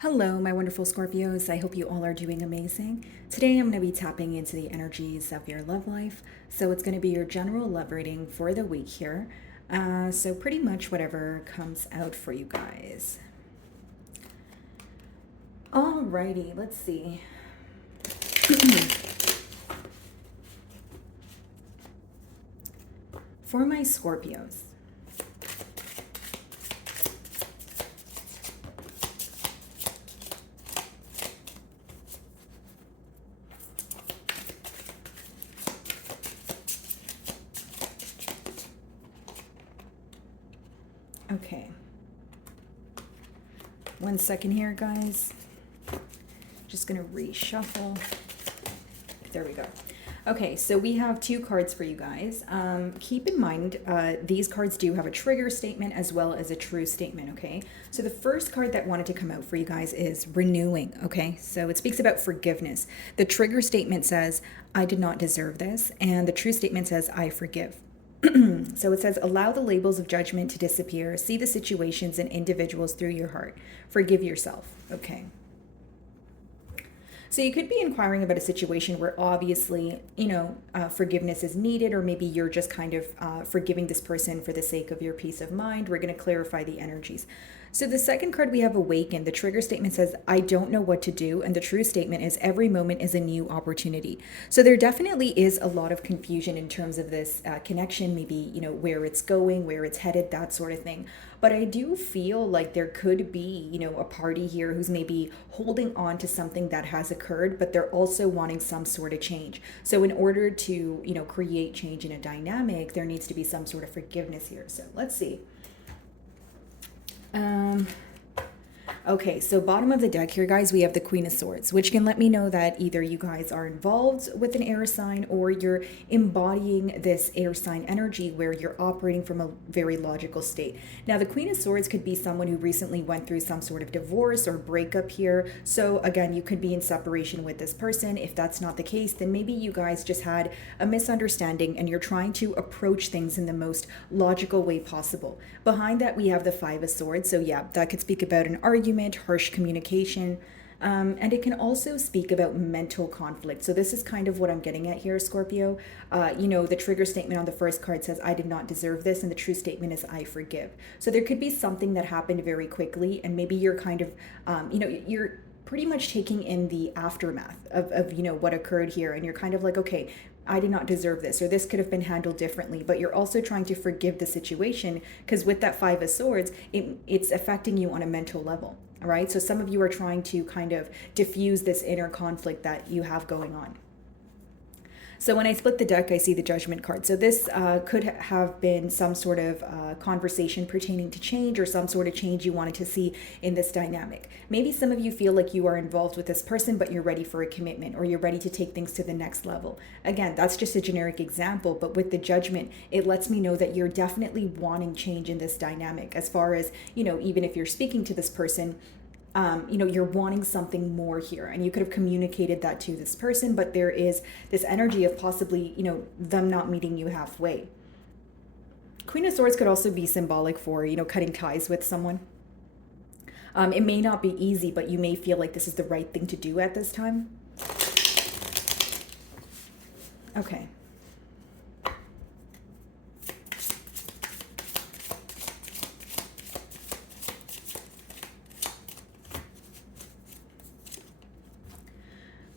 Hello, my wonderful Scorpios. I hope you all are doing amazing. Today I'm going to be tapping into the energies of your love life. So it's going to be your general love reading for the week here. So pretty much whatever comes out for you guys. Alrighty, let's see. For my Scorpios. Okay. 1 second here, guys. Just gonna reshuffle. There we go. Okay, so we have two cards for you guys. Keep in mind, these cards do have a trigger statement as well as a true statement, okay? So the first card that wanted to come out for you guys is renewing, okay? So it speaks about forgiveness. The trigger statement says, I did not deserve this, and the true statement says, I forgive. So it says, allow the labels of judgment to disappear. See the situations and individuals through your heart. Forgive yourself. Okay. So you could be inquiring about a situation where obviously, forgiveness is needed, or maybe you're just kind of forgiving this person for the sake of your peace of mind. We're going to clarify the energies. So the second card we have awaken. The trigger statement says, I don't know what to do. And the true statement is every moment is a new opportunity. So there definitely is a lot of confusion in terms of this connection, maybe, where it's going, where it's headed, that sort of thing. But I do feel like there could be, a party here who's maybe holding on to something that has occurred, but they're also wanting some sort of change. So in order to, create change in a dynamic, there needs to be some sort of forgiveness here. So let's see. Okay, so bottom of the deck here, guys, we have the Queen of Swords, which can let me know that either you guys are involved with an air sign or you're embodying this air sign energy where you're operating from a very logical state. Now, the Queen of Swords could be someone who recently went through some sort of divorce or breakup here. So again, you could be in separation with this person. If that's not the case, then maybe you guys just had a misunderstanding and you're trying to approach things in the most logical way possible. Behind that, we have the Five of Swords. So yeah, that could speak about an argument, harsh communication, and it can also speak about mental conflict. So this is kind of what I'm getting at here, Scorpio. The trigger statement on the first card says, I did not deserve this, and the true statement is, I forgive. So there could be something that happened very quickly, and maybe you're kind of, you're pretty much taking in the aftermath of what occurred here, and you're kind of like, okay, I did not deserve this, or this could have been handled differently. But you're also trying to forgive the situation because with that Five of Swords, it's affecting you on a mental level. All right. So some of you are trying to kind of diffuse this inner conflict that you have going on. So when I split the deck, I see the Judgment card. So this could have been some sort of conversation pertaining to change or some sort of change you wanted to see in this dynamic. Maybe some of you feel like you are involved with this person, but you're ready for a commitment or you're ready to take things to the next level. Again, that's just a generic example, but with the Judgment, it lets me know that you're definitely wanting change in this dynamic as far as, even if you're speaking to this person, you're wanting something more here, and you could have communicated that to this person, but there is this energy of possibly, them not meeting you halfway. Queen of Swords could also be symbolic for, cutting ties with someone. It may not be easy, but you may feel like this is the right thing to do at this time. Okay.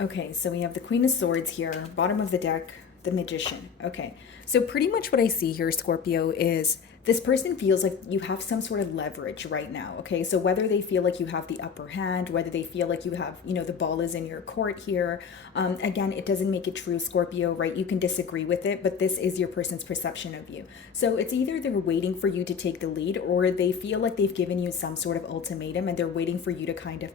Okay, so we have the Queen of Swords here, bottom of the deck, the Magician. Okay, so pretty much what I see here, Scorpio, is this person feels like you have some sort of leverage right now. Okay, so whether they feel like you have the upper hand, whether they feel like you have, the ball is in your court here. Again, it doesn't make it true, Scorpio, right? You can disagree with it, but this is your person's perception of you. So it's either they're waiting for you to take the lead or they feel like they've given you some sort of ultimatum and they're waiting for you to kind of,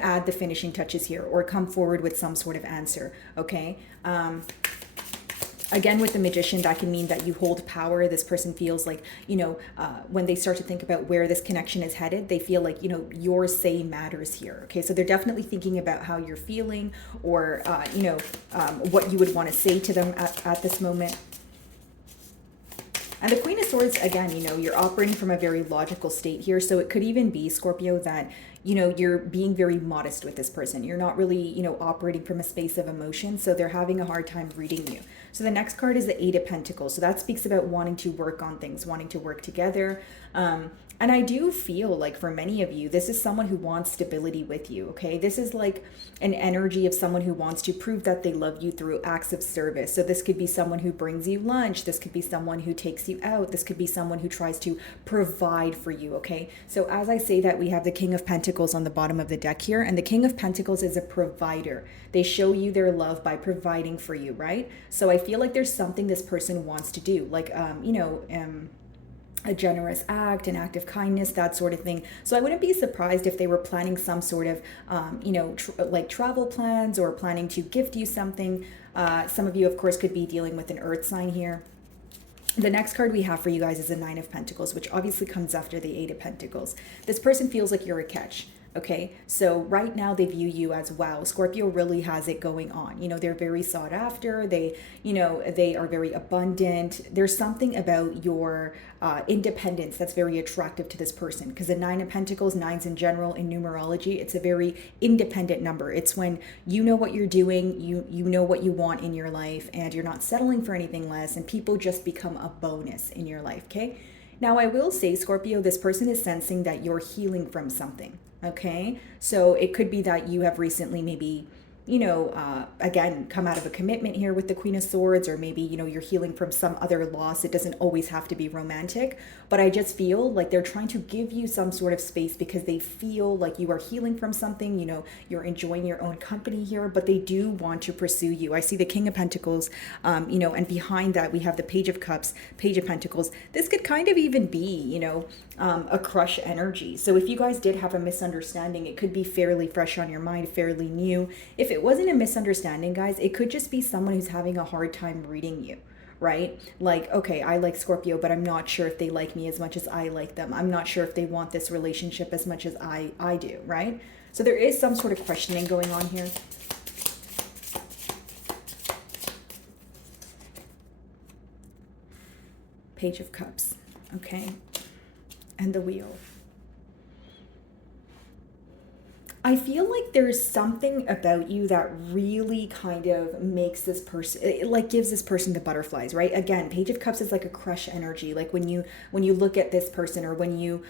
add the finishing touches here or come forward with some sort of answer. Okay. Again, with the Magician, that can mean that you hold power. This person feels like, when they start to think about where this connection is headed, they feel like, your say matters here. Okay, so they're definitely thinking about how you're feeling or, what you would want to say to them at this moment. And the Queen of Swords, again, you're operating from a very logical state here. So it could even be, Scorpio, that, you're being very modest with this person. You're not really, operating from a space of emotion. So they're having a hard time reading you. So the next card is the Eight of Pentacles. So that speaks about wanting to work on things, wanting to work together. And I do feel like for many of you, this is someone who wants stability with you, okay? This is like an energy of someone who wants to prove that they love you through acts of service. So this could be someone who brings you lunch. This could be someone who takes you out. This could be someone who tries to provide for you, okay? So as I say that, we have the King of Pentacles on the bottom of the deck here, and the King of Pentacles is a provider. They show you their love by providing for you, right? So I feel like there's something this person wants to do, like, a generous act, an act of kindness, that sort of thing. So I wouldn't be surprised if they were planning some sort of, like travel plans or planning to gift you something. Some of you, of course, could be dealing with an earth sign here. The next card we have for you guys is the Nine of Pentacles, which obviously comes after the Eight of Pentacles. This person feels like you're a catch. Okay, so right now they view you as, wow, Scorpio really has it going on. They're very sought after. They are very abundant. There's something about your independence that's very attractive to this person, because the Nine of Pentacles, nines in general in numerology, it's a very independent number. It's when you know what you're doing, you know what you want in your life, and you're not settling for anything less, and people just become a bonus in your life, okay? Now, I will say, Scorpio, this person is sensing that you're healing from something. Okay, so it could be that you have recently maybe, again, come out of a commitment here with the Queen of Swords, or maybe, you're healing from some other loss. It doesn't always have to be romantic, but I just feel like they're trying to give you some sort of space because they feel like you are healing from something, you're enjoying your own company here, but they do want to pursue you. I see the King of Pentacles, and behind that we have the Page of Cups, Page of Pentacles. This could kind of even be, a crush energy. So if you guys did have a misunderstanding, it could be fairly fresh on your mind, fairly new. If it wasn't a misunderstanding, guys, it could just be someone who's having a hard time reading you, right? Like, okay, I like Scorpio, but I'm not sure if they like me as much as I like them. I'm not sure if they want this relationship as much as I do, right? So there is some sort of questioning going on here. Page of Cups, okay? And the Wheel. I feel like there's something about you that really kind of makes this person, it like gives this person the butterflies, right? Again, Page of Cups is like a crush energy. Like when you look at this person, or when you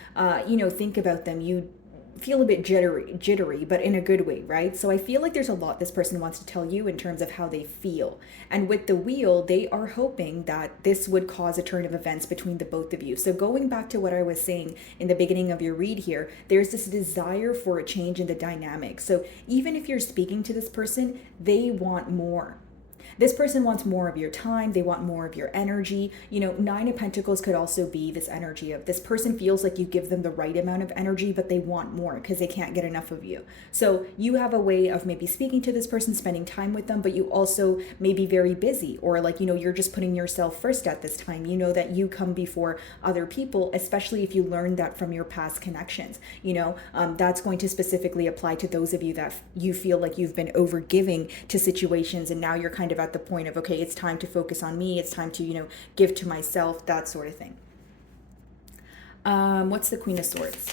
think about them, you feel a bit jittery, but in a good way, right? So I feel like there's a lot this person wants to tell you in terms of how they feel. And with the Wheel, they are hoping that this would cause a turn of events between the both of you. So going back to what I was saying in the beginning of your read here, there's this desire for a change in the dynamic. So even if you're speaking to this person, they want more. This person wants more of your time. They want more of your energy. Nine of Pentacles could also be this energy of this person feels like you give them the right amount of energy, but they want more because they can't get enough of you. So you have a way of maybe speaking to this person, spending time with them, but you also may be very busy, or like, you're just putting yourself first at this time. You know that you come before other people, especially if you learned that from your past connections. That's going to specifically apply to those of you that you feel like you've been over giving to situations, and now you're kind of at the point of, okay, it's time to focus on me, it's time to give to myself, that sort of thing. What's the Queen of Swords?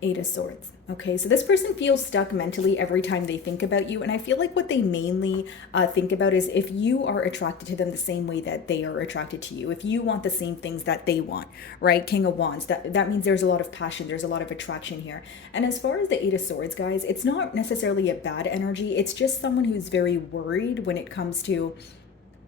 Eight of Swords. Okay, so this person feels stuck mentally every time they think about you. And I feel like what they mainly think about is if you are attracted to them the same way that they are attracted to you. If you want the same things that they want, right? King of Wands, that means there's a lot of passion. There's a lot of attraction here. And as far as the Eight of Swords, guys, it's not necessarily a bad energy. It's just someone who's very worried when it comes to...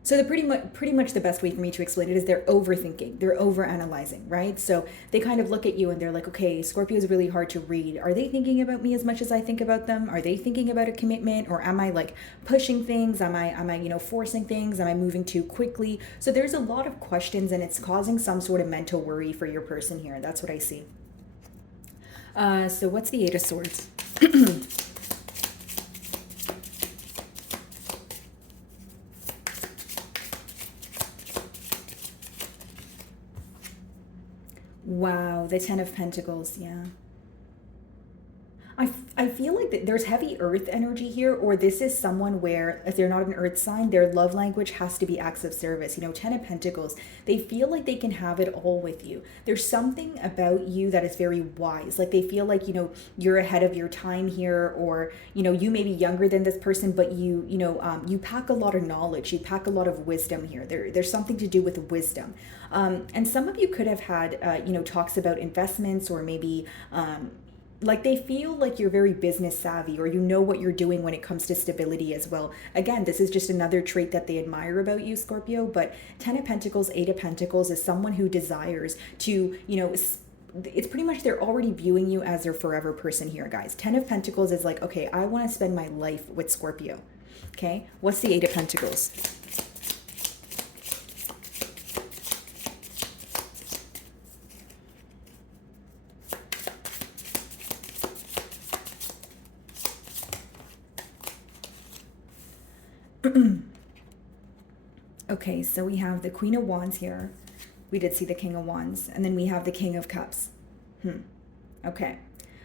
So the pretty much the best way for me to explain it is they're overthinking, they're overanalyzing, right? So they kind of look at you and they're like, okay, Scorpio is really hard to read. Are they thinking about me as much as I think about them? Are they thinking about a commitment, or am I like pushing things? Am I forcing things? Am I moving too quickly? So there's a lot of questions, and it's causing some sort of mental worry for your person here. That's what I see. So what's the Eight of Swords? Wow, the Ten of Pentacles, yeah. I feel like that there's heavy earth energy here, or this is someone where, if they're not an earth sign, their love language has to be acts of service. You know, 10 of Pentacles, they feel like they can have it all with you. There's something about you that is very wise. Like they feel like, you know, you're ahead of your time here, or, you know, you may be younger than this person, but you pack a lot of knowledge, you pack a lot of wisdom here. There's something to do with wisdom. And some of you could have had, talks about investments, or maybe, like they feel like you're very business savvy, or you know what you're doing when it comes to stability as well. Again, this is just another trait that they admire about you, Scorpio. But 10 of Pentacles, 8 of Pentacles is someone who desires to, it's pretty much they're already viewing you as their forever person here, guys. 10 of Pentacles is like, okay, I want to spend my life with Scorpio. Okay, what's the 8 of Pentacles? Okay, so we have the Queen of Wands here. We did see the King of Wands. And then we have the King of Cups. Okay.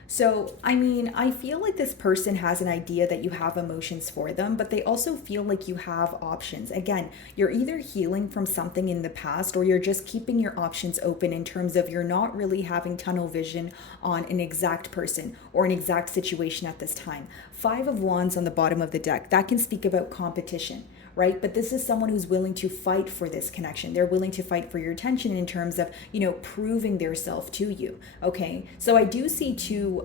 So, I mean, I feel like this person has an idea that you have emotions for them, but they also feel like you have options. Again, you're either healing from something in the past, or you're just keeping your options open in terms of you're not really having tunnel vision on an exact person or an exact situation at this time. 5 of Wands on the bottom of the deck. That can speak about competition, right? But this is someone who's willing to fight for this connection. They're willing to fight for your attention in terms of, proving their self to you. Okay. So I do see two,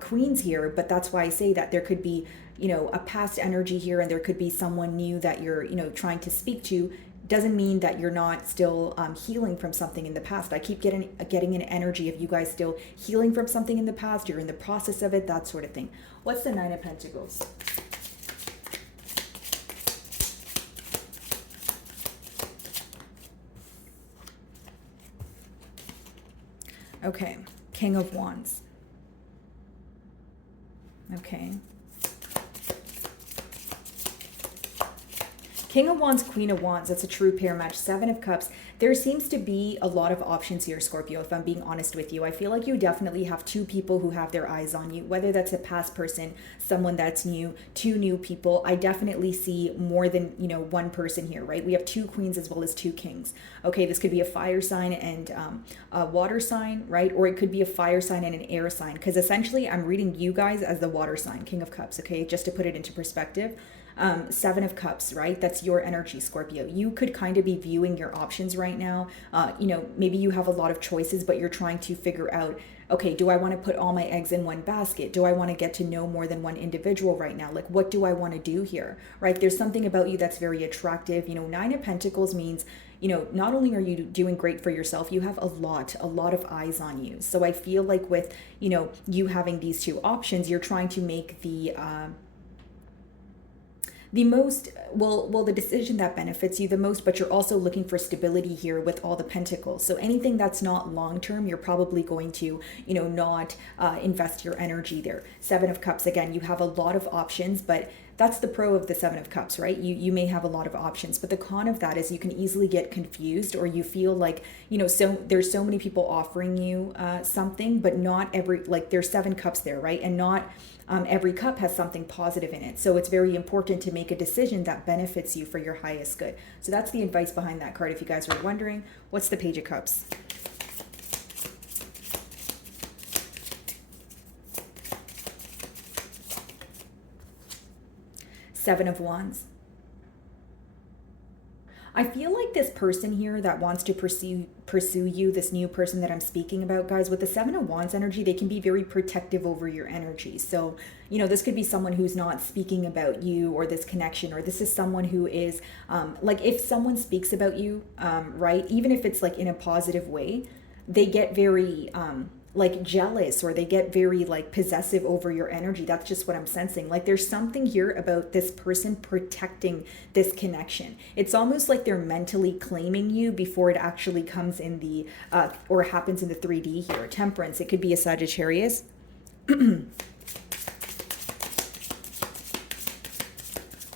queens here, but that's why I say that there could be, a past energy here, and there could be someone new that you're, trying to speak to. Doesn't mean that you're not still healing from something in the past. I keep getting an energy of you guys still healing from something in the past. You're in the process of it, that sort of thing. What's the 9 of Pentacles? Okay, King of Wands. Okay. King of Wands, Queen of Wands, that's a true pair match. 7 of Cups. There seems to be a lot of options here, Scorpio, if I'm being honest with you. I feel like you definitely have two people who have their eyes on you, whether that's a past person, someone that's new, two new people. I definitely see more than, one person here, right? We have 2 queens as well as 2 kings. Okay, this could be a fire sign and a water sign, right? Or it could be a fire sign and an air sign, because essentially I'm reading you guys as the water sign, King of Cups, okay? Just to put it into perspective. 7 of Cups, right? That's your energy, Scorpio. You could kind of be viewing your options right now. Maybe you have a lot of choices, but you're trying to figure out, okay, do I want to put all my eggs in one basket? Do I want to get to know more than one individual right now? Like, what do I want to do here, right? There's something about you that's very attractive. 9 of Pentacles means, not only are you doing great for yourself, you have a lot of eyes on you. So I feel like with, you having these 2 options, you're trying to make the decision that benefits you the most, but you're also looking for stability here with all the pentacles. So anything that's not long-term, you're probably going to, not invest your energy there. 7 of Cups, again, you have a lot of options, but that's the pro of the 7 of Cups, right? You may have a lot of options, but the con of that is you can easily get confused, or you feel like, so there's so many people offering you something, but not every, like there's 7 cups there, right? And not every cup has something positive in it. So it's very important to make a decision that benefits you for your highest good. So that's the advice behind that card, if you guys were wondering. What's the Page of Cups? Seven of Wands. I feel like this person here that wants to pursue you, this new person that I'm speaking about, guys, with the 7 of Wands energy, they can be very protective over your energy. So, this could be someone who's not speaking about you or this connection, or this is someone who is, like if someone speaks about you, right, even if it's like in a positive way, they get very, like jealous, or they get very like possessive over your energy. That's just what I'm sensing. Like there's something here about this person protecting this connection. It's almost like they're mentally claiming you before it actually comes in the or happens in the 3D here. Temperance, it could be a Sagittarius.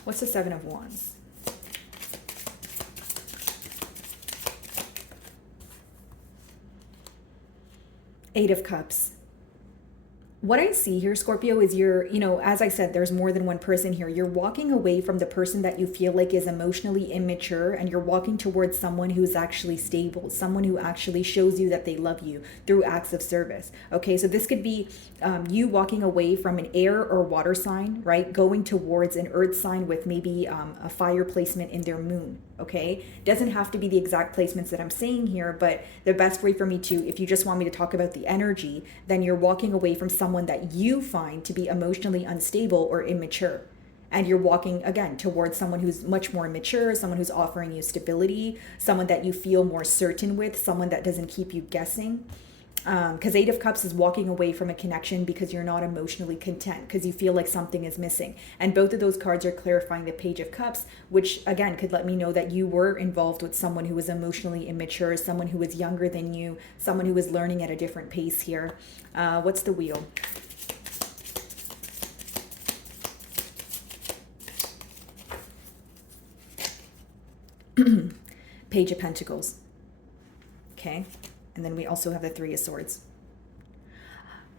What's the 7 of Wands? Eight of Cups. What I see here, Scorpio, is you're, as I said, there's more than one person here. You're walking away from the person that you feel like is emotionally immature, and you're walking towards someone who's actually stable, someone who actually shows you that they love you through acts of service. Okay, so this could be you walking away from an air or water sign, right? Going towards an earth sign with maybe a fire placement in their moon. Okay, doesn't have to be the exact placements that I'm saying here, but the best way for me to, if you just want me to talk about the energy, then you're walking away from someone that you find to be emotionally unstable or immature, and you're walking again towards someone who's much more mature, someone who's offering you stability, someone that you feel more certain with, someone that doesn't keep you guessing. Because Eight of Cups is walking away from a connection because you're not emotionally content, because you feel like something is missing. And both of those cards are clarifying the Page of Cups, which again could let me know that you were involved with someone who was emotionally immature, someone who was younger than you, someone who was learning at a different pace here. What's the Wheel? Page of Pentacles. Okay. And then we also have the Three of Swords.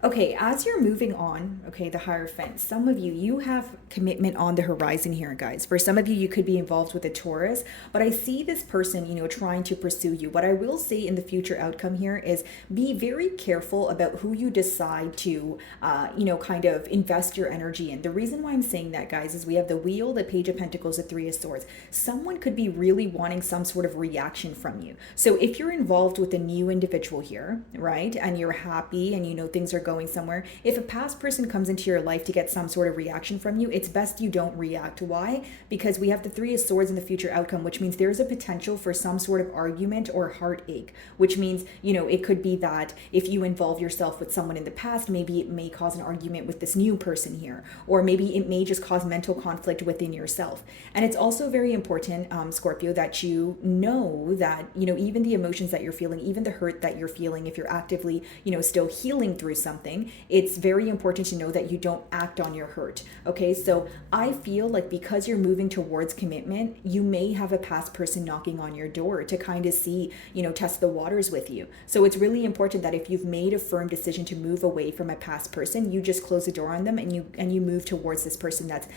Okay, as you're moving on, okay, the Hierophant, some of you, you have commitment on the horizon here, guys. For some of you, you could be involved with a Taurus, but I see this person, trying to pursue you. What I will say in the future outcome here is be very careful about who you decide to, kind of invest your energy in. The reason why I'm saying that, guys, is we have the Wheel, the Page of Pentacles, the Three of Swords. Someone could be really wanting some sort of reaction from you. So if you're involved with a new individual here, right, and you're happy and things are going somewhere, if a past person comes into your life to get some sort of reaction from you, it's best you don't react. Why? Because we have the Three of Swords in the future outcome, which means there's a potential for some sort of argument or heartache, which means, it could be that if you involve yourself with someone in the past, maybe it may cause an argument with this new person here, or maybe it may just cause mental conflict within yourself. And it's also very important, Scorpio, that you know that, even the emotions that you're feeling, even the hurt that you're feeling, if you're actively, still healing through something, it's very important to know that you don't act on your hurt. Okay, so I feel like because you're moving towards commitment, you may have a past person knocking on your door to kind of see, test the waters with you. So it's really important that if you've made a firm decision to move away from a past person, you just close the door on them and you move towards this person that's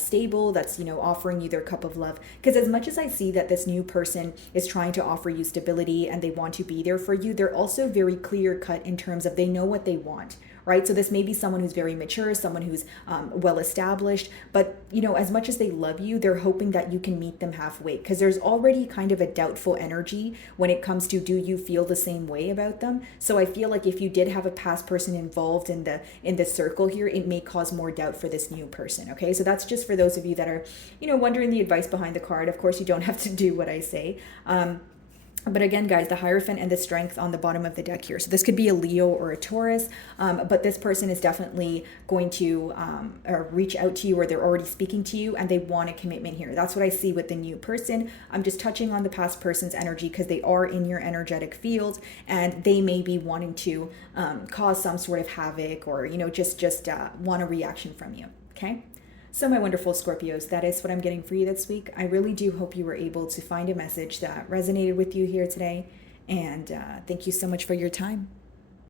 stable, that's offering you their cup of love. Because as much as I see that this new person is trying to offer you stability and they want to be there for you, they're also very clear cut in terms of they know what they want. Right? So this may be someone who's very mature, someone who's well established, but as much as they love you, they're hoping that you can meet them halfway, because there's already kind of a doubtful energy when it comes to, do you feel the same way about them? So I feel like if you did have a past person involved in the circle here, it may cause more doubt for this new person. Okay, so that's just for those of you that are wondering the advice behind the card. Of course, you don't have to do what I say. But again, guys, the Hierophant and the Strength on the bottom of the deck here. So this could be a Leo or a Taurus, but this person is definitely going to reach out to you, or they're already speaking to you and they want a commitment here. That's what I see with the new person. I'm just touching on the past person's energy because they are in your energetic field and they may be wanting to cause some sort of havoc, or, just want a reaction from you. Okay. So my wonderful Scorpios, that is what I'm getting for you this week. I really do hope you were able to find a message that resonated with you here today. And thank you so much for your time.